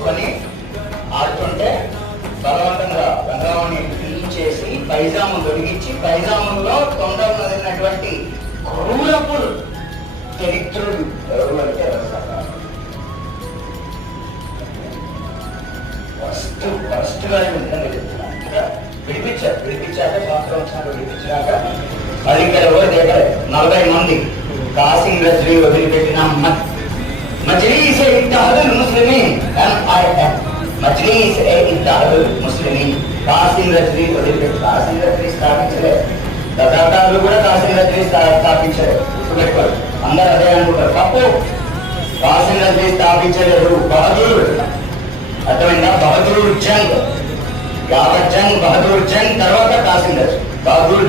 వేసుకొని ఆడుతుంటే బలవంతంగా గంగావాణి పీల్చేసి పైజాము దొరికించి పైజాముల్లో తొండలు నదిలినటువంటి క్రూరపు చరిత్రుడు ఎవరు అంటే ఫస్ట్ గా విడిపించాక సంవత్సరం విడిపించాక అది ఇక్కడ ఎవరు దగ్గర 40 మంది కాసిం రజ్వీ వదిలిపెట్టిన మజ్లీస్ ముస్లిమీన్ మజ్లీస్ ముస్లిమీన్ కాసిం రజ్వీ వదిలిపెట్టి కాసిం రజ్వీ స్థాపించలేదు. రజాకారులు కూడా కాసిం రజ్వీ స్థాపించలేదు. గుర్తుపెట్టుకోరు, అందరూ అదే అనుకుంటారు. తప్పు. కాసిం రజ్వీ స్థాపించలేదు. బహదూర్, అర్థమైందా? బహదూర్ జంగ్, యావత్ జంగ్, బహదూర్ జంగ్ తర్వాత కాసిం రజ్వీ. బహదూర్